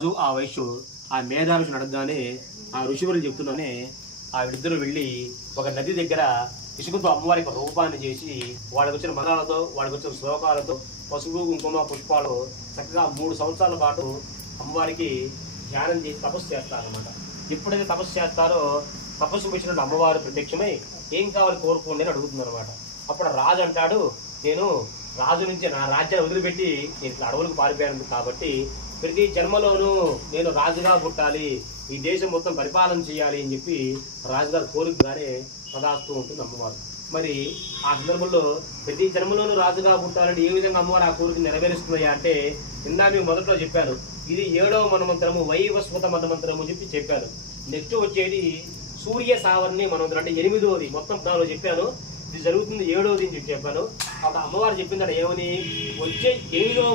ఆ వయసు ఆ మేధావిషుని అడగగానే ఆ ఋషివులు చెప్తున్నానే ఆవిడిద్దరూ వెళ్ళి ఒక నది దగ్గర ఇసుకతో అమ్మవారికి రూపాన్ని చేసి వాళ్ళకి వచ్చిన మంత్రాలతో వాళ్ళకి వచ్చిన శ్లోకాలతో పసుపు కుంకుమ పుష్పాలు చక్కగా 3 సంవత్సరాల పాటు అమ్మవారికి ధ్యానం చేసి తపస్సు చేస్తారన్నమాట. ఎప్పుడైతే తపస్సు చేస్తారో తపస్సు వచ్చిన అమ్మవారు ప్రత్యక్షమై ఏం కావాలి కోరుకోండి అని అడుగుతుందన్నమాట. అప్పుడు రాజు అంటాడు, నేను రాజు నుంచి నా రాజ్యాన్ని వదిలిపెట్టి నేను ఇట్లా అడవులకు పారిపోయాను కాబట్టి ప్రతి జన్మలోనూ నేను రాజుగా పుట్టాలి, ఈ దేశం మొత్తం పరిపాలన చేయాలి అని చెప్పి రాజుగారు కోరికగానే పదాస్తూ ఉంటుంది అమ్మవారు. మరి ఆ సందర్భంలో ప్రతి జన్మలోనూ రాజుగా పుట్టాలని ఏ విధంగా అమ్మవారు ఆ కోరిక నెరవేరుస్తున్నాయా అంటే ఇందా మీకు మొదట్లో చెప్పాను, ఇది 7వ మన్వంతరము వైవస్వత మన్వంతరము అని చెప్పాను. నెక్స్ట్ వచ్చేది సూర్య సావర్ణి మన్వంతరం, అంటే 8వది. మొత్తం 4 చెప్పాను, ఇది జరుగుతుంది 7వది అని చెప్పాను. అప్పుడు అమ్మవారు చెప్పిందట ఏమని, వచ్చే 8వ